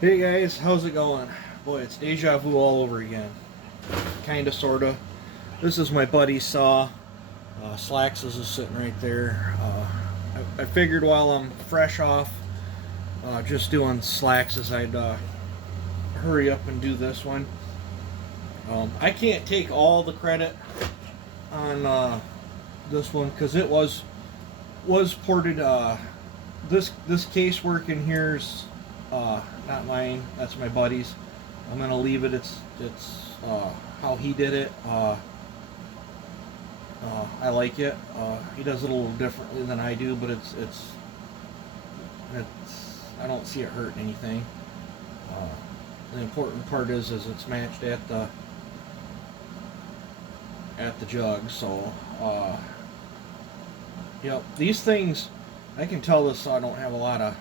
Hey guys, how's it going? Boy, it's deja vu all over again. Kinda, sorta. This is my buddy's saw. Slacks is sitting right there. I figured while I'm fresh off just doing slacks I'd hurry up and do this one. I can't take all the credit on this one because it was ported. This casework in here's not mine. That's my buddy's. I'm gonna leave it. It's how he did it. I like it. He does it a little differently than I do, but it's I don't see it hurting anything. The important part is it's matched at the jug. So yep, these things I can tell this saw don't have a lot of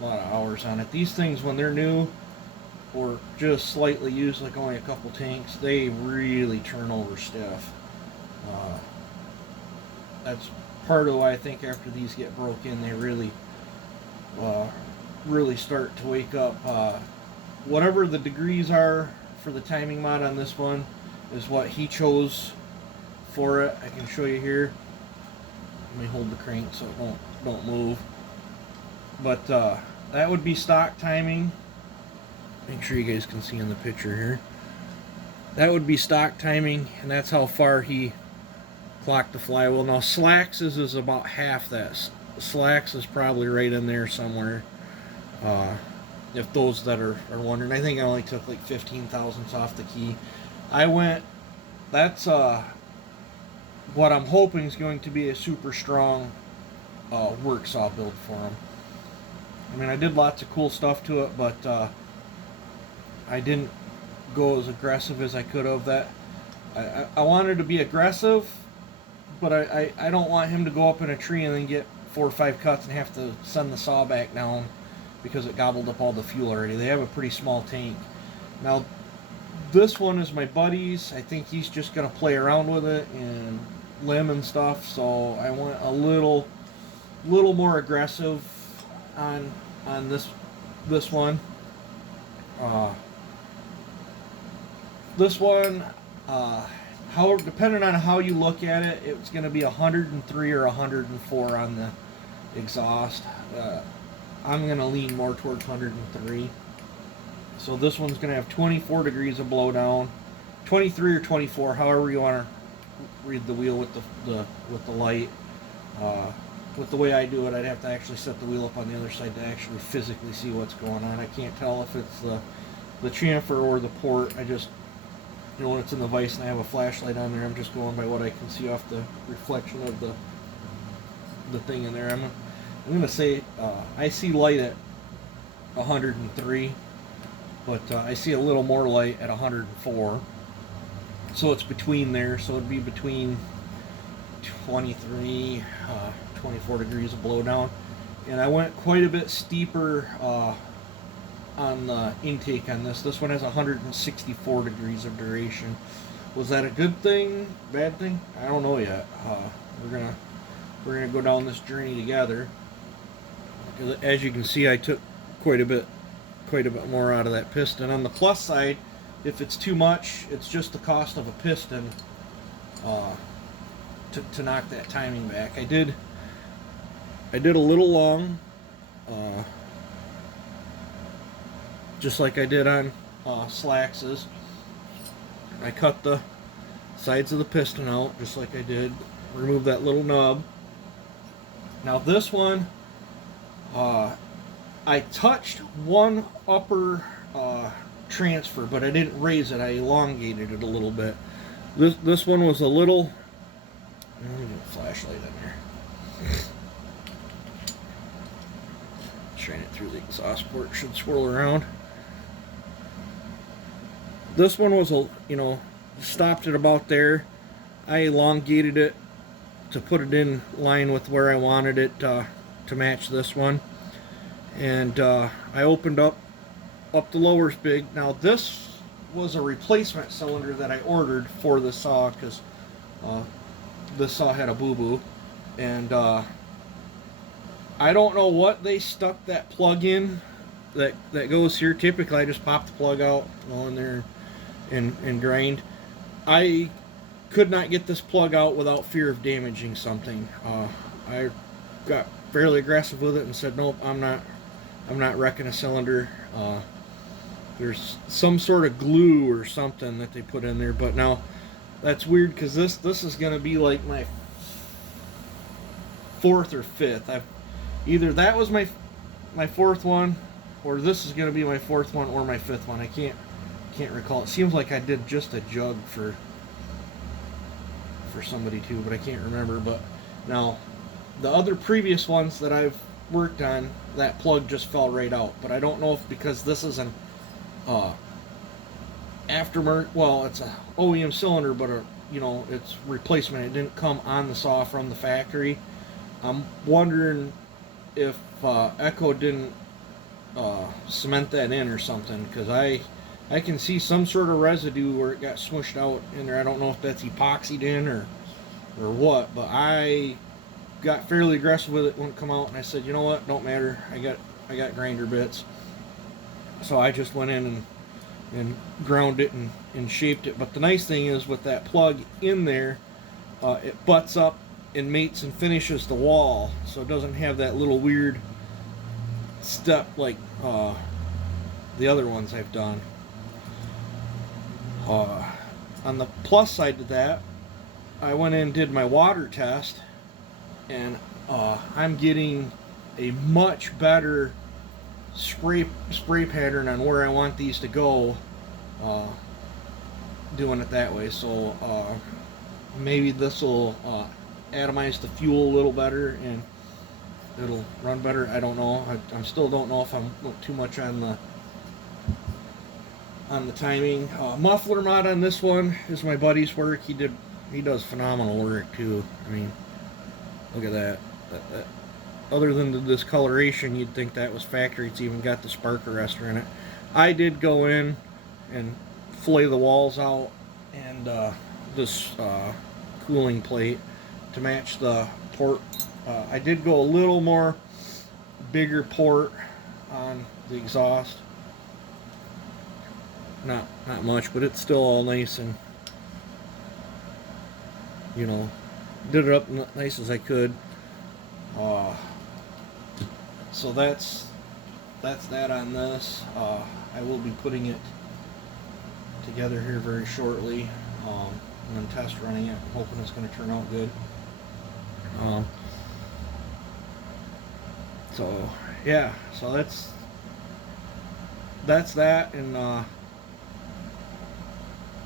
hours on it. These things, when they're new or just slightly used, like only a couple tanks, they really turn over stiff. That's part of why I think after these get broke in, they really start to wake up. Whatever the degrees are for the timing mod on this one is what he chose for it. I can show you here. Let me hold the crank so it don't move. But that would be stock timing. Make sure you guys can see in the picture here. That would be stock timing, and that's how far he clocked the flywheel. Now Slacks is about half that. Slacks is probably right in there somewhere. If those that are wondering, I think I only took like 15 thousandths off the key. That's what I'm hoping is going to be a super strong work saw build for him. I mean, I did lots of cool stuff to it, but I didn't go as aggressive as I could have. I wanted to be aggressive, but I don't want him to go up in a tree and then get 4 or 5 cuts and have to send the saw back down because it gobbled up all the fuel already. They have a pretty small tank. Now, this one is my buddy's. I think he's just going to play around with it and limb and stuff, so I want a little more aggressive on this one. This one, depending on how you look at it, it's going to be 103 or 104 on the exhaust. I'm going to lean more towards 103. So this one's going to have 24 degrees of blowdown, 23 or 24, however you want to read the wheel with the light. With the way I do it, I'd have to actually set the wheel up on the other side to actually physically see what's going on. I can't tell if it's the chamfer or the port. I just, when it's in the vise and I have a flashlight on there, I'm just going by what I can see off the reflection of the thing in there. I'm going to say I see light at 103, but I see a little more light at 104. So it's between there. So it'd be between 23, 24 degrees of blowdown. And I went quite a bit steeper on the intake on this. This one has 164 degrees of duration. Was that a good thing? Bad thing? I don't know yet. We're gonna go down this journey together. As you can see, I took quite a bit more out of that piston. On the plus side, if it's too much, it's just the cost of a piston to knock that timing back. I did a little long, just like I did on Slacks's. I cut the sides of the piston out, just like I did. Remove that little nub. Now this one, I touched one upper transfer, but I didn't raise it. I elongated it a little bit. This one was a little. Let me get a flashlight in there. Shine it through the exhaust port. Should swirl around. This one was stopped it about there. I elongated it to put it in line with where I wanted it to match this one. And I opened up the lower big. Now this was a replacement cylinder that I ordered for the saw because this saw had a boo-boo. And I don't know what they stuck that plug in that goes here. Typically, I just pop the plug out, go in there, and grind. I could not get this plug out without fear of damaging something. I got fairly aggressive with it and said, nope, I'm not wrecking a cylinder. There's some sort of glue or something that they put in there, but now that's weird because this is going to be like my fourth or fifth. Either that was my fourth one, or this is going to be my fourth one or my fifth one. I can't recall. It seems like I did just a jug for somebody too, but I can't remember. But now the other previous ones that I've worked on, that plug just fell right out. But I don't know if because this is an aftermarket, well, it's a OEM cylinder, but it's replacement. It didn't come on the saw from the factory. I'm wondering if Echo didn't cement that in or something, because I can see some sort of residue where it got smushed out in there. I don't know if that's epoxied in or what, but I got fairly aggressive with it when it come out, and I said, you know what, don't matter. I got grinder bits, so I just went in and ground it and shaped it. But the nice thing is with that plug in there, it butts up and mates and finishes the wall, so it doesn't have that little weird step like the other ones I've done. On the plus side to that, I went in and did my water test, and I'm getting a much better spray pattern on where I want these to go, doing it that way. So maybe this will atomize the fuel a little better and it'll run better. I don't know. I still don't know if I'm too much on the timing. Muffler mod on this one is my buddy's work. He does phenomenal work too. I mean, look at that. Other than the discoloration, you'd think that was factory. It's even got the spark arrestor in it. I did go in and fillet the walls out and this cooling plate to match the port. I did go a little more bigger port on the exhaust. Not much, but it's still all nice, and did it up nice as I could. So that's that on this. I will be putting it together here very shortly, and then test running it. I'm hoping it's going to turn out good. So yeah, so that's that, and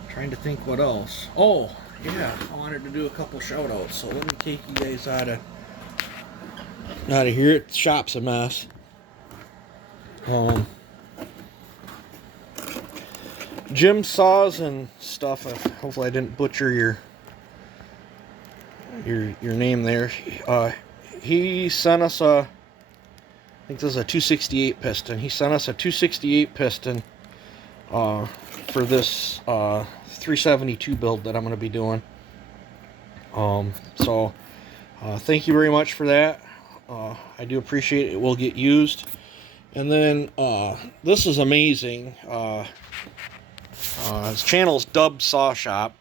trying to think what else. Oh yeah, I wanted to do a couple shout outs, so let me take you guys out of here. The shop's a mess. Jim Saws and stuff. Hopefully I didn't butcher your name there. He sent us I think this is a 268 piston. He sent us a 268 piston for this 372 build that I'm going to be doing. So thank you very much for that. I do appreciate it. It will get used. And then this is amazing. His channel's Dub Saw Shop.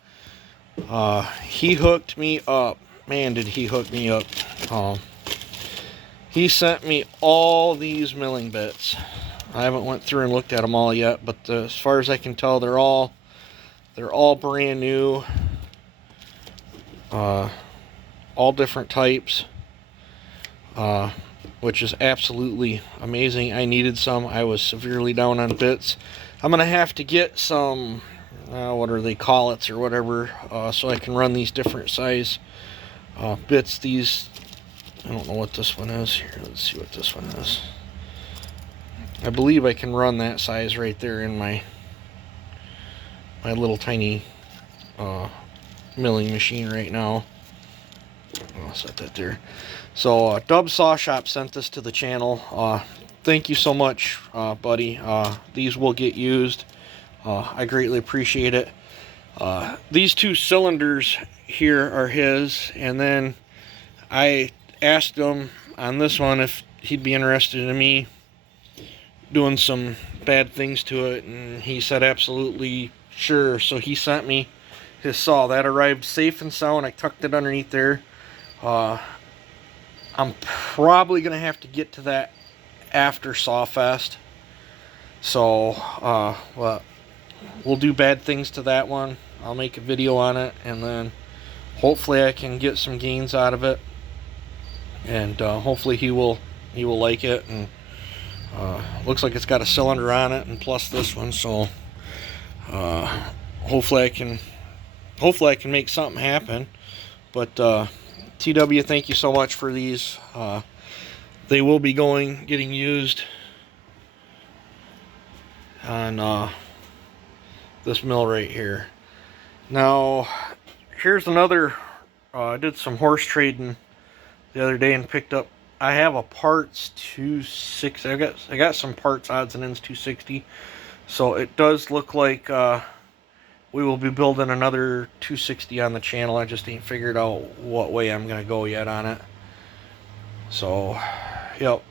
He hooked me up. Man, did he hook me up. He sent me all these milling bits. I haven't went through and looked at them all yet, but as far as I can tell, they're all brand new. All different types. Which is absolutely amazing. I needed some. I was severely down on bits. I'm going to have to get some, what are they, collets or whatever, so I can run these different size bits. These, I don't know what this one is. Here, let's see what this one is. I believe I can run that size right there in my little tiny milling machine right now. I'll set that there. So Dub Saw Shop sent this to the channel. Thank you so much, buddy. These will get used. I greatly appreciate it. These two cylinders here are his, and then I asked him on this one if he'd be interested in me doing some bad things to it, and he said absolutely sure. So he sent me his saw. That arrived safe and sound. I tucked it underneath there. I'm probably gonna have to get to that after Sawfest. So well, we'll do bad things to that one. I'll make a video on it, and then hopefully I can get some gains out of it, and hopefully he will like it. And looks like it's got a cylinder on it, and plus this one. So hopefully I can make something happen. But TW, thank you so much for these. They will be getting used on this mill right here. Now, here's another. I did some horse trading the other day and picked up. I have a parts 260. I got some parts odds and ends 260. So it does look like we will be building another 260 on the channel. I just ain't figured out what way I'm gonna go yet on it. So, yep.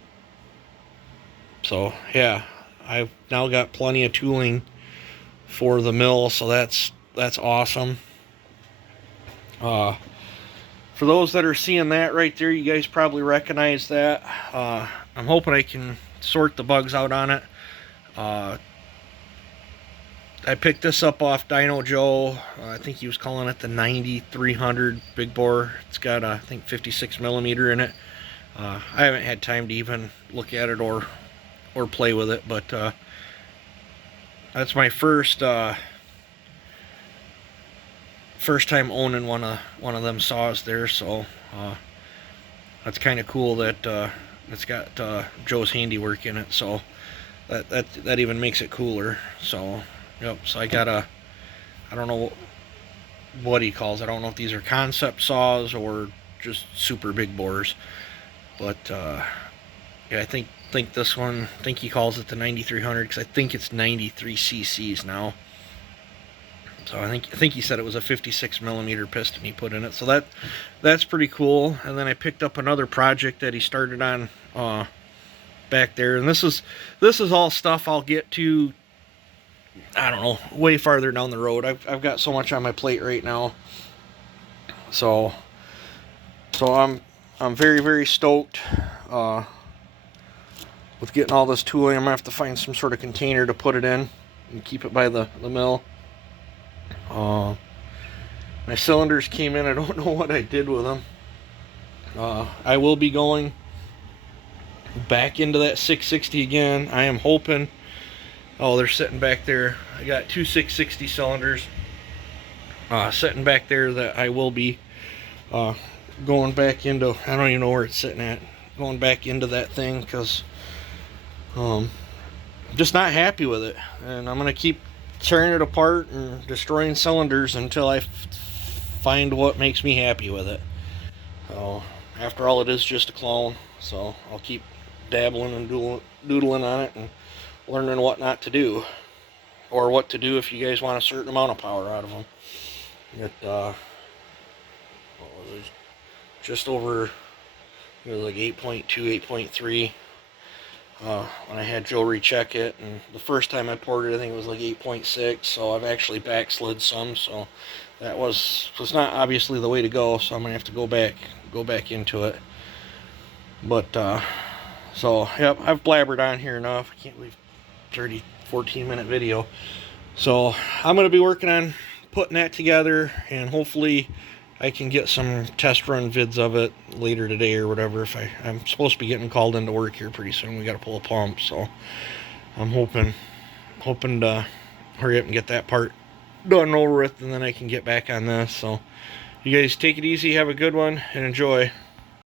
So yeah, I've now got plenty of tooling for the mill, so that's awesome. For those that are seeing that right there, you guys probably recognize that. I'm hoping I can sort the bugs out on it. I picked this up off Dino Joe. I think he was calling it the 9300 big bore. It's got I think 56 millimeter in it. I haven't had time to even look at it or play with it, but that's my first time owning one of them saws there. So that's kind of cool that it's got Joe's handiwork in it. So that even makes it cooler. So yep. So I got I don't know what he calls it. I don't know if these are concept saws or just super big bores, but yeah, I think this one, I think he calls it the 9300 because I think it's 93 cc's now. So I think he said it was a 56 millimeter piston he put in it. So that's pretty cool. And then I picked up another project that he started on back there, and this is all stuff I'll get to, I don't know, way farther down the road. I've got so much on my plate right now. So I'm very, very stoked with getting all this tooling. I'm gonna have to find some sort of container to put it in and keep it by the mill. My cylinders came in. I don't know what I did with them. I will be going back into that 660 again. I am hoping. Oh, they're sitting back there. I got two 660 cylinders sitting back there that I will be going back into. I don't even know where it's sitting at. Going back into that thing because I'm just not happy with it, and I'm gonna keep tearing it apart and destroying cylinders until I find what makes me happy with it. So after all, it is just a clone, so I'll keep dabbling and doodling on it and learning what not to do, or what to do if you guys want a certain amount of power out of them. It what was it? Just over, it was like 8.2, 8.3 when I had Joe recheck it, and the first time I poured it I think it was like 8.6, so I've actually backslid some, so that was not obviously the way to go, so I'm gonna have to go back into it. But so yep, I've blabbered on here enough. I can't believe 14-minute video. So I'm gonna be working on putting that together, and hopefully I can get some test run vids of it later today or whatever. If I'm supposed to be getting called into work here pretty soon. We got to pull a pump, so I'm hoping to hurry up and get that part done and over with, and then I can get back on this. So you guys take it easy, have a good one, and enjoy.